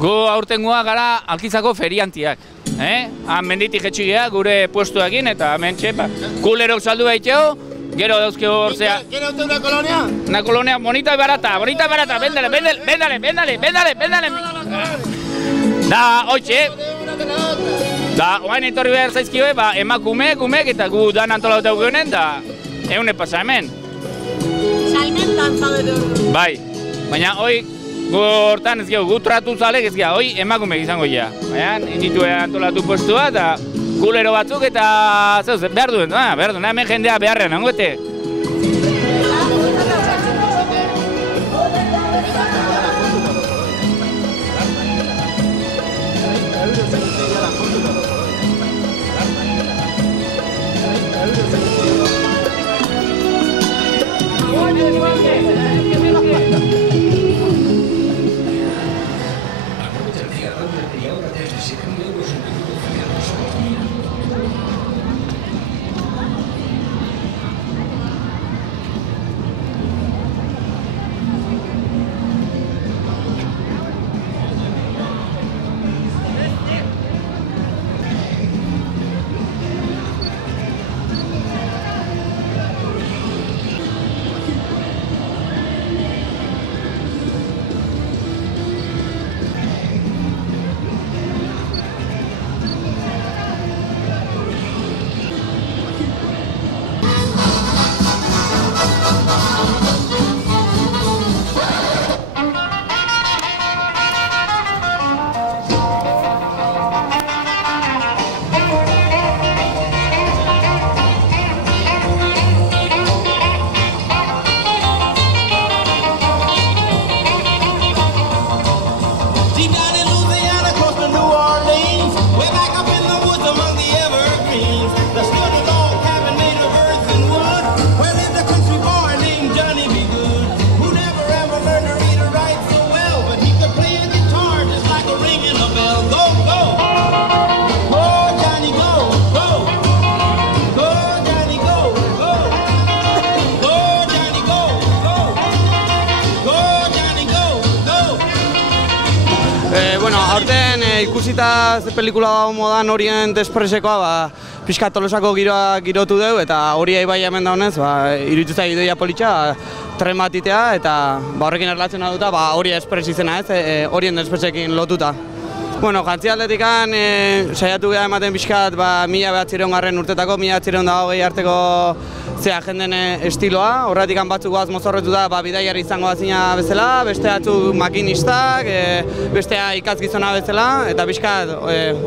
Gu aurtengoa gara Alkizako feriantiak. Menditik etxigea gure puestuekin eta hemen txepa. Kulerok saldu baiteo, gero dauzkeo horzea. ¿Quiere usted una colonia? Una colonia bonita y barata, véndale. Da, hoitxe. Da, oain etorri behar zaizkioe, emakumeek eta gu dan antolatu geunen, da, eune pasa hemen. Salmentan zabete hori. Bai, baina hoi, gu hortan ez gehu, gu tratu zalek ez gehu, hoi emakumeek izango ja. Baina, inditu antolatu postua, eta kulero batzuk eta, zeuz, behar duen, hemen jendea beharrean, hangoete. Aurten ikusita ze pelikula dago modan Orient Expressekoa, pixka Tolosako giroa girotu dugu eta hori bai hemen daunez, iruditu zait idoia politxa, tren bat itea eta horrekin erlatzen duta Orient Express izena ez, Orient Expressekin lotuta. Bueno, jantzialdetikan saiatu gara ematen pixkat 1900 urtetako, 1920 arteko jenden estiloa, horretik batzuk goaz mozorretu da bidaiari izango bazina bezala, beste batzuk makinistak, bestea ikatzgizona bezala, eta pixkat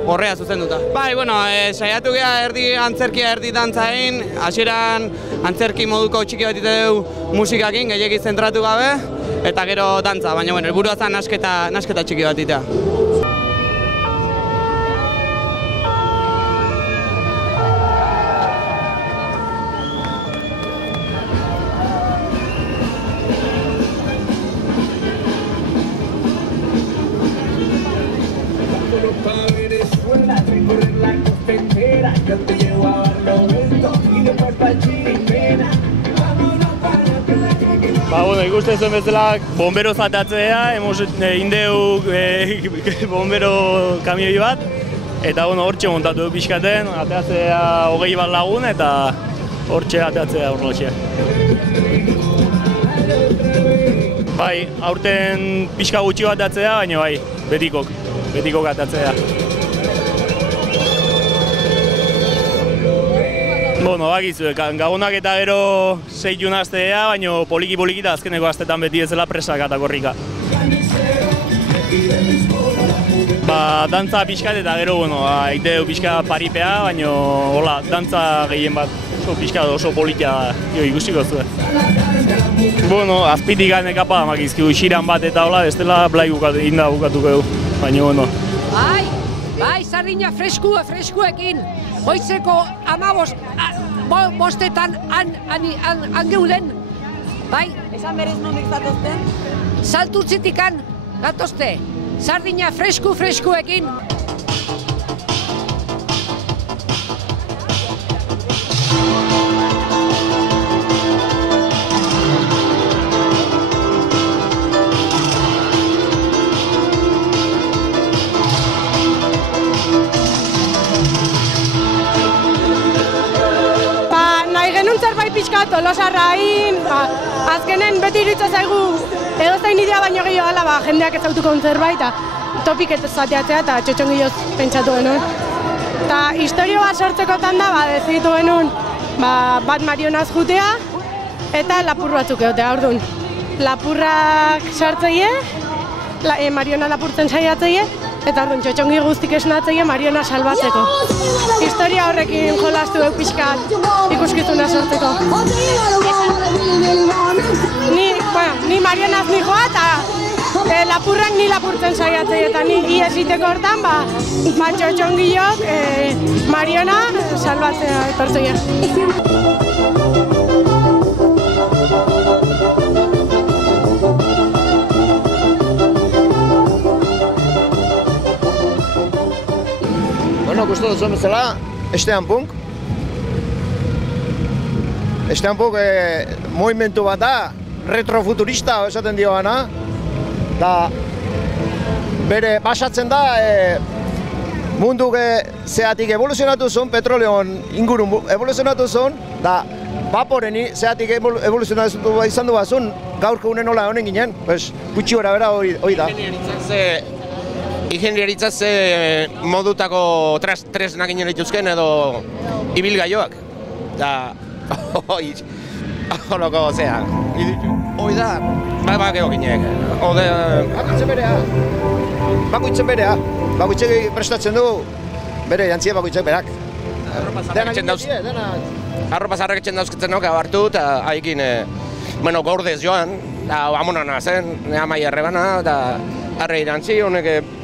horrea zuzenduta. Bai, bueno, saiatu gara erdi antzerkia erdi dantzain, hasieran antzerki moduko txiki bat dugu musikakin, gehiagik zentratu gabe, eta gero dantza, baina helburua zen nasketa txiki bat itea. Ikusten zuen bezala, bombero zatatzea, indeu bombero kamioi bat, eta hortxe montatu pixkaten, ateatzea 20 bat lagun, eta hortxe ateatzea horrela. Bai, aurten pixka gutxi bat ateatzea, baina bai, betikok ateatzea. Bueno, bakizu, gabonak eta gero 6 junaztea, baina poliki eta azkeneko astetan beti ezela presak eta korrika. Dantza pixkat eta gero, egiteu pixka paripea, baina hola, dantza gehien bat oso politia ikusiko zuen. Bueno, azpitik ekapa makizkigu xiran bat eta hola, bestela blai inda bukatuko dugu, baina Bai, sardina freskuekin, goizeko 15 han geuden, bai? Esan berriz nondik zatozten? Salturtzitikan gatozte, sardina freskuekin. pixka tolosarrain, azkenen beti iritza zaigu edozein idea baino gehiago ala, jendeak ezautuko zerbait, topik zateatzea eta txotxongilloz pentsatu genuen. Eta historio bat sortzekotan da, dezitu genuen bat marionaz jutea eta lapur batzuk egotea, orduan. Lapurrak sartzeie, mariona lapurtzen saiatzeie, eta orduan txotxongi guztik esnatzeie mariona salbatzeko. Historia horrekin jolastu duk pixkat ikuskizuna sortzeko. Ni marionaz nijoa eta lapurrak ni lapurtzen saiatzei eta ni iesiteko hortan, txotxongilok mariona salbatzea etortzeia. Bueno, gustu duzuen bezala, Estean Punk. Estean Punk movimentu bat da, retrofuturista esaten dioana. Da, bere basatzen da, mundu zeatik evoluzionatu zuen, petroleon ingurun evoluzionatu zuen, da, vaporeni zeatik evoluzionatu izan du bazun, gaurko unen nola honen ginen, gutxi gora bera hori da. Ingenieritzaz modutako tresnak ginen dituzken edo ibilgaioak. Da, holoko, zea, hoi da, geho ginek. Bakoitzen berea, bakoitzek prestatzen du, bere jantzia bakoitzek berak. Arropa zarreketzen dauzketzen noka hartu eta haikin, gordez joan, amonana zen, amai errebana, eta arre irantzi, honek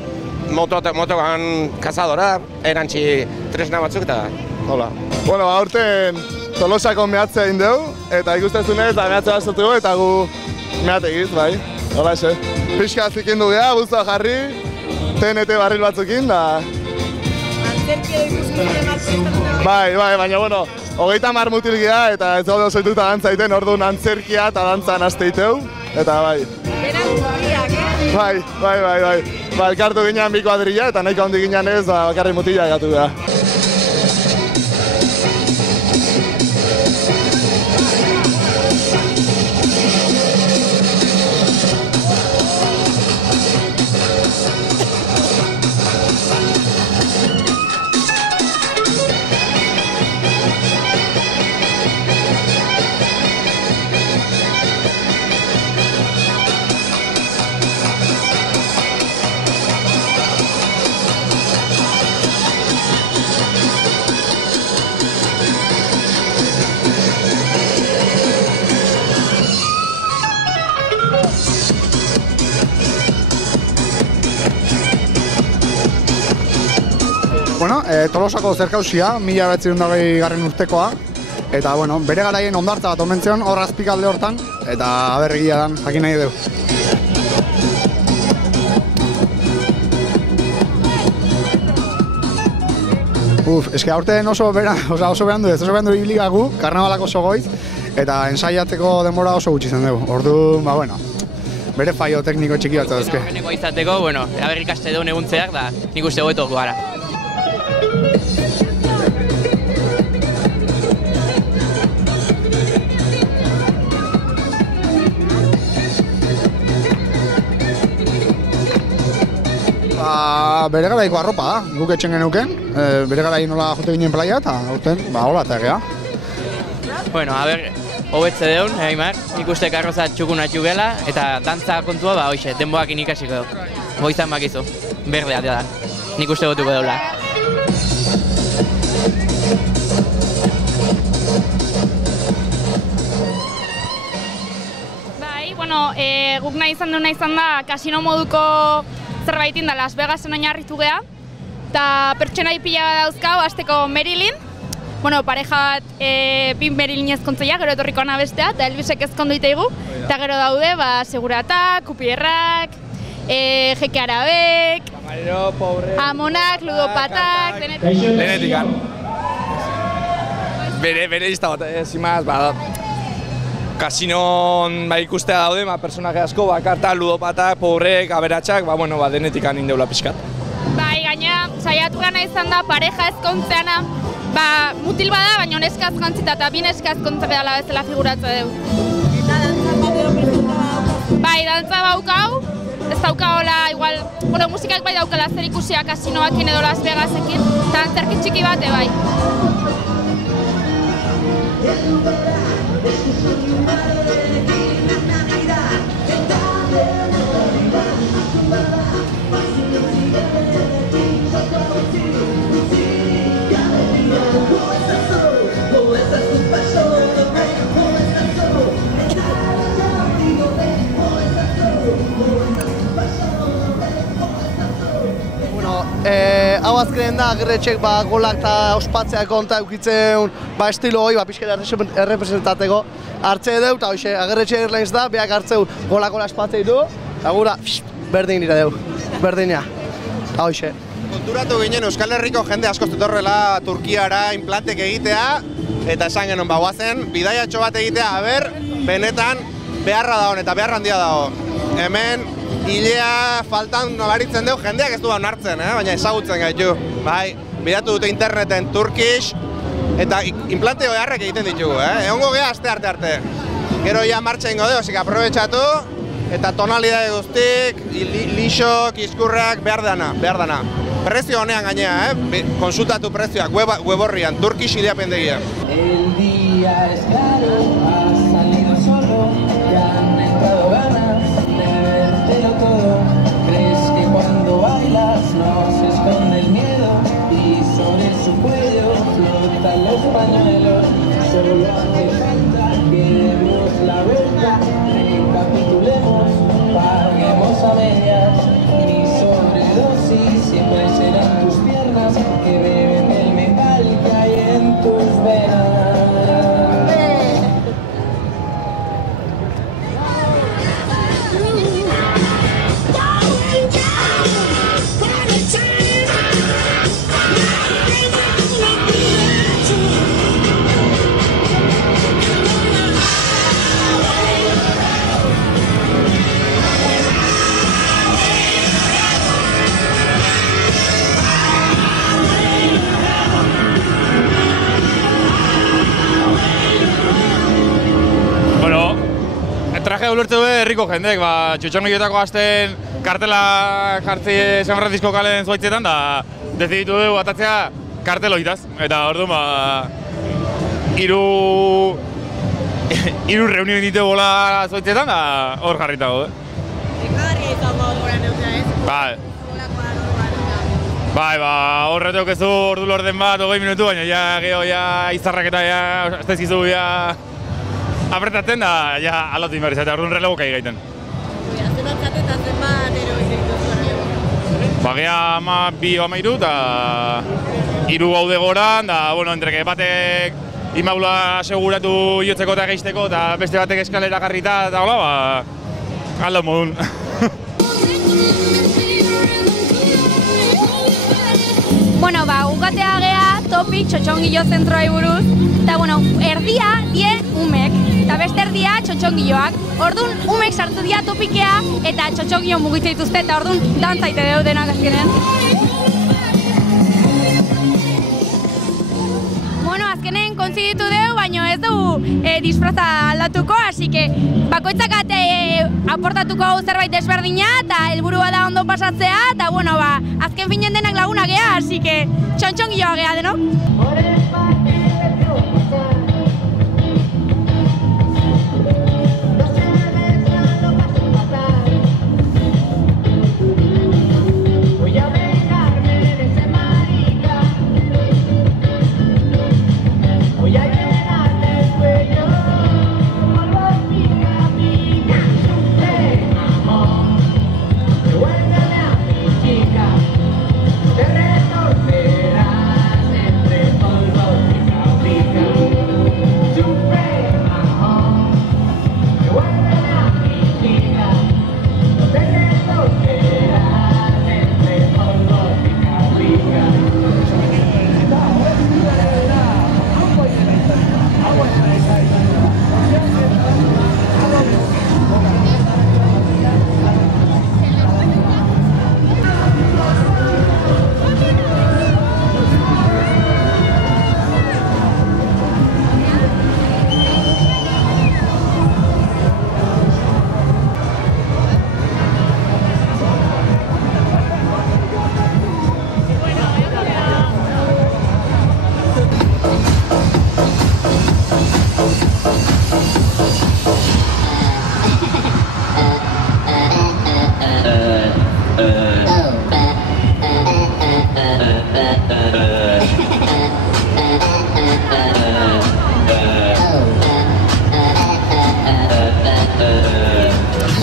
motogan kazadora, erantzi tresna batzuk eta hola. Bueno, aurten Tolosako mehatzea egin dugu, eta ikustezunez mehatzea batzatu dugu, eta gu mehatze egiz, bai. Hola ese. Pixka zikindu geha, guztua jarri, TNT barril batzukin, da... Antzerkia ikuskizuen bat Bai, baina, bueno, 30 mutil geha, eta ez gaude osoituta dantza egiten, orduan antzerkia eta dantzan haste iteu, eta bai. Beran guztiak, Bai. Elkartu ginean bi kuadrilla, eta nahiko handi ginean ez, bakarri mutila egatu da. Bueno, Tolosako zerkausia, 1920 urtekoa, eta bueno, bere garaien ondartza bat omen zion hor azpikalde hortan, eta aberregia dan, jakin nahi dugu. Eske aurten oso behan du ibiligagu, karnabalako sogoiz, eta ensaiatzeko denbora oso gutxi zen dugu. Orduan, bueno, bere faio tekniko txiki bat zauzke. Beneko izateko, bueno, aber ikaste duen eguntzeak, da nik uste goeto gara. Bere garaiko arropa da, guk etxen genuken, bere garai nola jote ginen playa eta aurten, hola eta egea. Bueno, hobetze deun, Aimar, nik uste karroza txukuna txugela, eta dantza kontua hoxe, denboakin ikasiko du. Goizan bakizu, berdea da, nik uste gotuko deula. Bai, bueno, guk nahi izan da kasino moduko zerbaitin da Las Vegasen oinarritu geha, eta pertsonai pila dauzkau, hasteko Marilyn, bueno, pareja bat bi Marilyn ezkontzeia, gero etorriko ana bestea, eta Elvisek ezkondu itaigu, eta gero daude, Seguratak, Kupierrak, Jeke Arabek, Amonak, Ludopatak, denetikan. Bere izta bat, zimaz, kasinon ikustea daude, personaje asko, bakarta, ludopatak, pobrek, aberatsak, denetikan indeula pixkat. Bai, gaina saiatu gana izan da pareja ezkontzeana, mutil bada, baina neskaz jantzita eta bi neskaz kontza pedala bezala figuratza dugu. Eta dantza bat edo presenta? Bai, dantza baukau, ez daukaola, igual, musikak bai daukala zer ikusia kasinoakin edo Las Vegasekin, eta antzerki txiki bate bai. Hau azkenen da, Agirretxek golak eta ospatzea konta eukitzen estilo hori, pixkera errepresentateko hartze edo, eta hoxe, Agirretxe Airlines da, beak hartzeu gola espatzei du, eta gura, berdin nire deu, berdina, hoxe. Konturatu ginen Euskal Herriko jende asko zetorrela Turkiara implantek egitea, eta esan genuen bagoazen, bidaiatxo bat egitea, benetan beharra dagoen eta beharra handia dago. Hemen, hilea faltan nabaritzen dugu, jendeak ez du onartzen, baina ezagutzen gaitu. Bai, bidatu dute interneten Turkish, eta implante beharrak egiten ditugu, egongo geha aste arte. Gero ja martxa ingo dugu, zik aprobetxatu, eta tonalidade guztik, lixok, izkurrak, behar dana. Prezio honean gainea, konsultatu prezioak, web horrian, Turkish ideapendegia. El día es claro, has salido solo, ya han entrado ganas de vértelo todo. Crees que cuando bailas no se esconde el miedo y sobre su cuello flotan los pañuelos. Solo hace falta que demos la vuelta, recapitulemos, paguemos a medias. Mi sobredosis siempre serán tus piernas que beben el metal que hay en tus venas. Traje ulertu du herriko jendek, txotxongiletako hasten kartela jartzi San Francisco kalen zuaitzetan, da deziditu dugu atatzea kartel hoitaz. Eta orduan, hiru reunio inditu bola zuaitzetan, da hor jarritago. Ekagarria izango gora neutra, ez? Bai, horretok ez du ordu lorden bat, 20 minutu, baina ja izarrak eta ez daizkizu apretatzen da, alatu inberriz, eta orduan relego kai gaiten. Zenbatzat eta zenbat ero izan relego? Gea 2-3 eta 3 gaude goran, da, entreke batek imagula aseguratu jotzeko eta geisteko, eta beste batek eskalera garrita, eta hola, aldau modun. Gukatea gea topik txotxongilo zentroai buruz, eta erdia die umek, eta beste erdia txotxongiloak. Orduan umek sartu dira topikea eta txotxongilo mugitza dituzte, eta orduan dantzaite deu denak azkenen. Azkenen kontziditu deu, baina ez dugu disfraza aldatuko, hasi que bakoitzak aportatuko hau zerbait desberdina, eta helburua da ondo pasatzea, eta azken finen denak laguna gea, hasi que txontxongiloa gea denok. Te reconocerás entre polvos.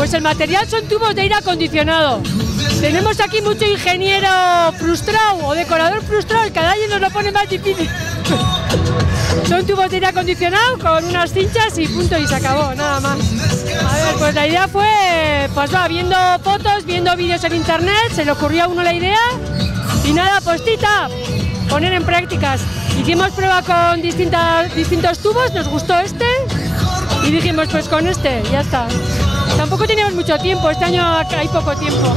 Pues el material son tubos de aire acondicionado. Tenemos aquí mucho ingeniero frustrado o decorador frustrado y cada año nos lo pone más difícil. Son tubos de aire acondicionado con unas cinchas y punto y se acabó, nada más. A ver, pues la idea fue, pues va, viendo fotos, viendo vídeos en internet, se le ocurrió a uno la idea y nada, pues tita, poner en prácticas. Hicimos prueba con distintos tubos, nos gustó este y dijimos pues con este, ya está. Tampoco teníamos mucho tiempo, este año hay poco tiempo.